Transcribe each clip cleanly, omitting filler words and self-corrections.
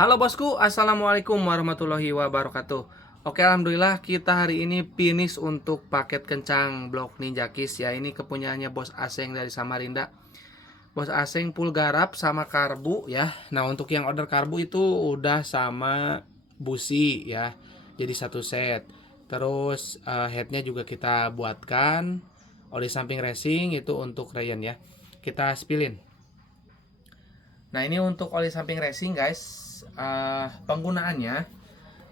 Halo bosku, assalamualaikum warahmatullahi wabarakatuh. Oke, alhamdulillah kita hari ini finish untuk paket kencang blok Ninja Kiss ya. Ini kepunyaannya Bos Aseng dari Samarinda. Bos Aseng full garap sama karbu ya. Nah, untuk yang order karbu itu udah sama busi ya. Jadi satu set. Terus headnya juga kita buatkan. Oli samping racing itu untuk Ryan ya. Kita spillin. Nah, ini untuk oli samping racing guys. Penggunaannya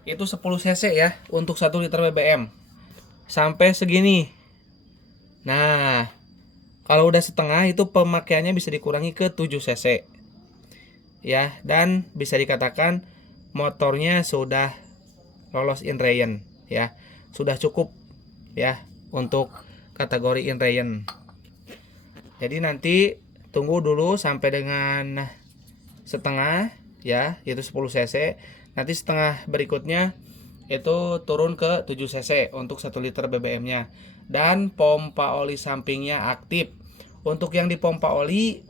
itu 10 cc ya untuk 1 liter BBM sampai segini. Nah, kalau udah setengah itu pemakaiannya bisa dikurangi ke 7 cc ya, dan bisa dikatakan motornya sudah lolos in rain ya, sudah cukup ya untuk kategori in rain. Jadi nanti tunggu dulu sampai dengan setengah ya, itu 10 cc. Nanti setengah berikutnya itu turun ke 7 cc untuk 1 liter BBM-nya. Dan pompa oli sampingnya aktif. Untuk yang dipompa oli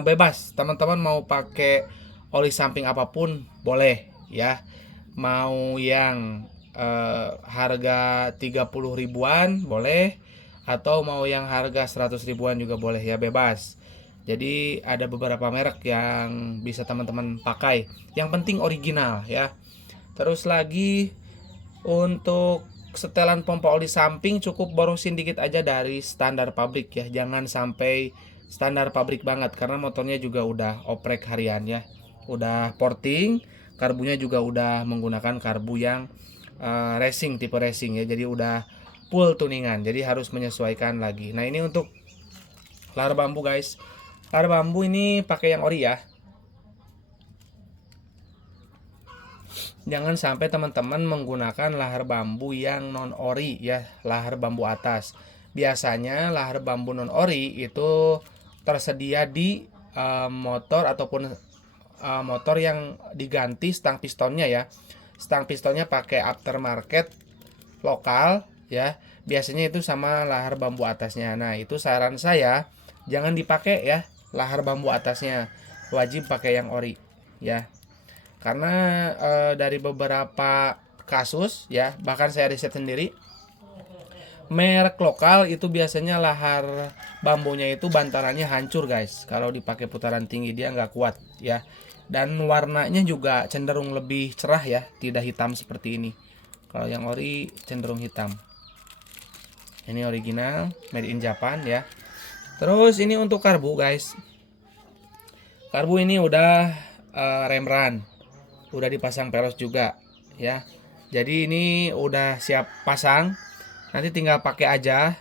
bebas. Teman-teman mau pakai oli samping apapun boleh ya. Mau yang harga 30 ribuan boleh, atau mau yang harga 100 ribuan juga boleh ya, bebas. Jadi ada beberapa merek yang bisa teman-teman pakai. Yang penting original ya. Terus lagi untuk setelan pompa oli samping cukup borosin dikit aja dari standar pabrik ya. Jangan sampai standar pabrik banget karena motornya juga udah oprek harian ya. Udah porting, karbunya juga udah menggunakan karbu yang racing, tipe racing ya. Jadi udah full tuningan. Jadi harus menyesuaikan lagi. Nah, ini untuk lar bambu guys. Lar bambu ini pakai yang ori ya. Jangan sampai teman-teman menggunakan lahar bambu yang non ori ya, lahar bambu atas. Biasanya lahar bambu non ori itu tersedia di motor ataupun motor yang diganti stang pistonnya ya. Stang pistonnya pakai aftermarket lokal ya. Biasanya itu sama lahar bambu atasnya. Nah, itu saran saya jangan dipakai ya lahar bambu atasnya. Wajib pakai yang ori ya. Karena dari beberapa kasus ya, bahkan saya riset sendiri, merek lokal itu biasanya lahar bambunya itu bantarannya hancur guys. Kalau dipakai putaran tinggi dia nggak kuat ya. Dan warnanya juga cenderung lebih cerah ya, tidak hitam seperti ini. Kalau yang ori cenderung hitam. Ini original, made in Japan ya. Terus ini untuk karbu guys. Karbu ini udah rem run, udah dipasang peros juga ya. Jadi ini udah siap pasang, nanti tinggal pakai aja.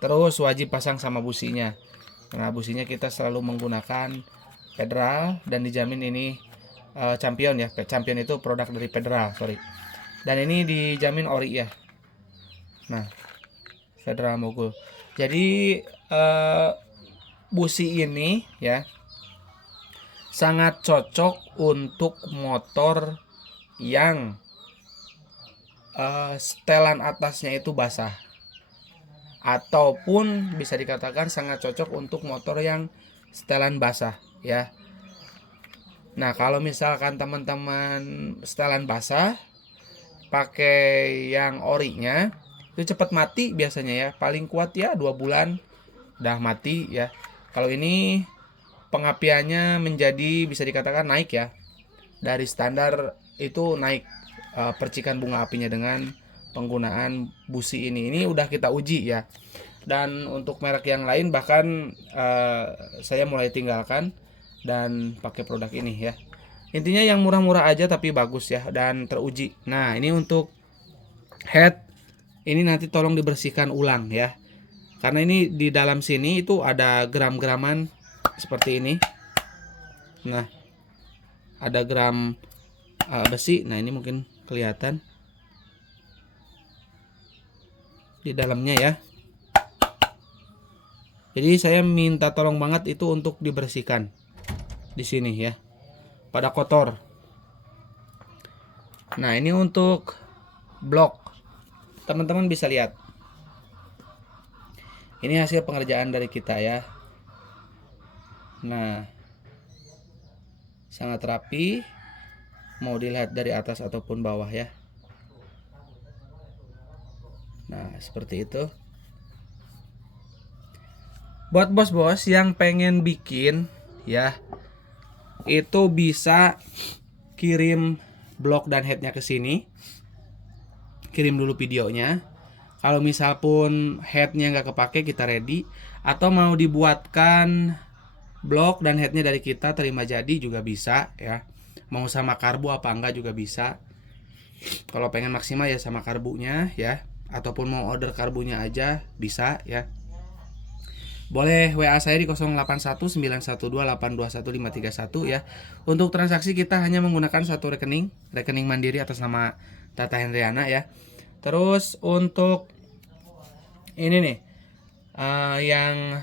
Terus wajib pasang sama businya. Nah, businya kita selalu menggunakan Federal dan dijamin ini Champion ya. Champion itu produk dari Federal, sorry. Dan ini dijamin ori ya. Nah, Federal Mogul. Jadi busi ini ya sangat cocok untuk motor yang setelan atasnya itu basah, ataupun bisa dikatakan sangat cocok untuk motor yang setelan basah ya. Nah, kalau misalkan teman-teman setelan basah pakai yang orinya itu cepat mati biasanya ya, paling kuat ya 2 bulan udah mati ya. Kalau ini pengapiannya menjadi bisa dikatakan naik ya, dari standar itu naik percikan bunga apinya dengan penggunaan busi ini udah kita uji ya. Dan untuk merek yang lain bahkan saya mulai tinggalkan dan pakai produk ini ya. Intinya yang murah-murah aja tapi bagus ya dan teruji. Nah, ini untuk head ini nanti tolong dibersihkan ulang ya, karena ini di dalam sini itu ada gram-graman seperti ini. Nah, ada gram besi. Nah, ini mungkin kelihatan di dalamnya ya. Jadi saya minta tolong banget itu untuk dibersihkan di sini ya, pada kotor. Nah, ini untuk blok, teman-teman bisa lihat. Ini hasil pengerjaan dari kita ya. Nah, sangat rapi, mau dilihat dari atas ataupun bawah ya. Nah, seperti itu. Buat bos-bos yang pengen bikin ya, itu bisa kirim blok dan headnya ke sini. Kirim dulu videonya. Kalau misal pun headnya nggak kepake, kita ready. Atau mau dibuatkan blok dan headnya dari kita, terima jadi juga bisa ya. Mau sama karbu apa enggak juga bisa. Kalau pengen maksimal ya sama karbunya ya. Ataupun mau order karbunya aja bisa ya. Boleh WA saya di 081912821531 ya. Untuk transaksi kita hanya menggunakan satu rekening mandiri atas nama Tata Hendriana ya. Terus untuk ini nih yang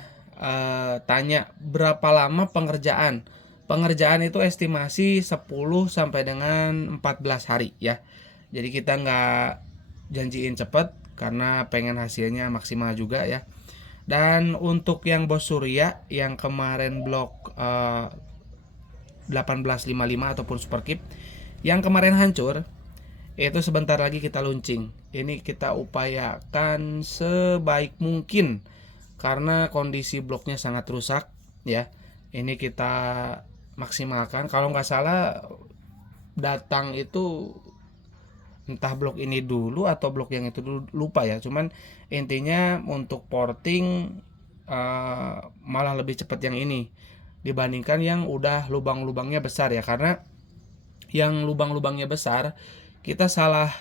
tanya berapa lama pengerjaan. Pengerjaan itu estimasi 10 sampai dengan 14 hari ya. Jadi kita nggak janjiin cepet karena pengen hasilnya maksimal juga ya. Dan untuk yang Bos Surya yang kemarin blok 1855 ataupun Superkip yang kemarin hancur, itu sebentar lagi kita launching. Ini kita upayakan sebaik mungkin karena kondisi bloknya sangat rusak ya. Ini kita maksimalkan. Kalau nggak salah datang itu entah blok ini dulu atau blok yang itu dulu, lupa ya. Cuman intinya untuk porting malah lebih cepat yang ini dibandingkan yang udah lubang-lubangnya besar ya. Karena yang lubang-lubangnya besar, kita salah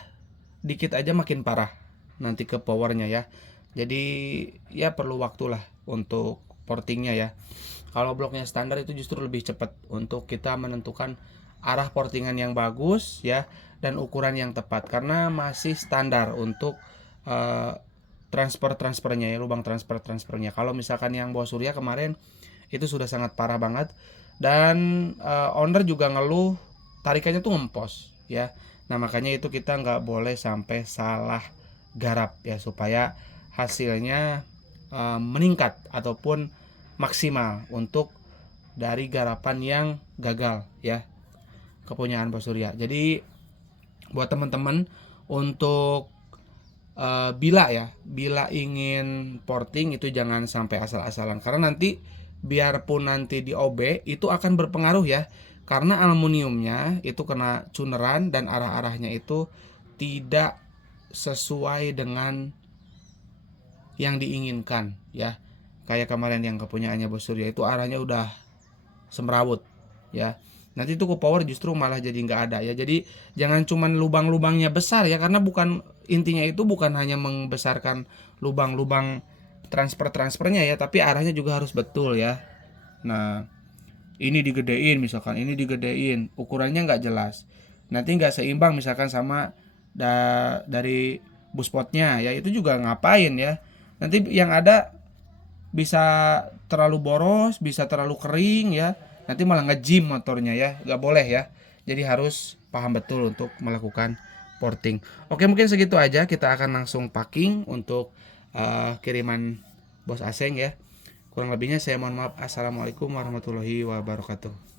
dikit aja makin parah nanti ke powernya ya. Jadi ya perlu waktulah untuk portingnya ya. Kalau bloknya standar itu justru lebih cepat untuk kita menentukan arah portingan yang bagus ya, dan ukuran yang tepat karena masih standar untuk transfernya ya, lubang transfernya. Kalau misalkan yang Bos Surya kemarin itu sudah sangat parah banget, dan owner juga ngeluh tarikannya tuh ngempos ya. Nah makanya itu kita nggak boleh sampai salah garap ya, supaya hasilnya meningkat ataupun maksimal untuk dari garapan yang gagal ya, kepunyaan Bos Surya. Jadi buat teman-teman untuk bila ingin porting itu jangan sampai asal-asalan, karena nanti biarpun nanti di OB itu akan berpengaruh ya, karena aluminiumnya itu kena cuneran dan arah-arahnya itu tidak sesuai dengan yang diinginkan ya. Kayak kemarin yang kepunyaannya Bos Surya itu arahnya udah semrawut ya. Nanti itu ke power justru malah jadi nggak ada ya. Jadi jangan cuman lubang-lubangnya besar ya, karena intinya itu bukan hanya membesarkan lubang-lubang transfernya ya, tapi arahnya juga harus betul ya. Nah ini digedein, misalkan ini digedein, ukurannya nggak jelas, nanti nggak seimbang misalkan sama dari buspotnya ya, itu juga ngapain ya. Nanti yang ada bisa terlalu boros, bisa terlalu kering ya, nanti malah ngejim motornya ya, nggak boleh ya. Jadi harus paham betul untuk melakukan porting. Oke, mungkin segitu aja, kita akan langsung packing untuk kiriman Bos Aseng ya. Kurang lebihnya saya mohon maaf. Assalamualaikum warahmatullahi wabarakatuh.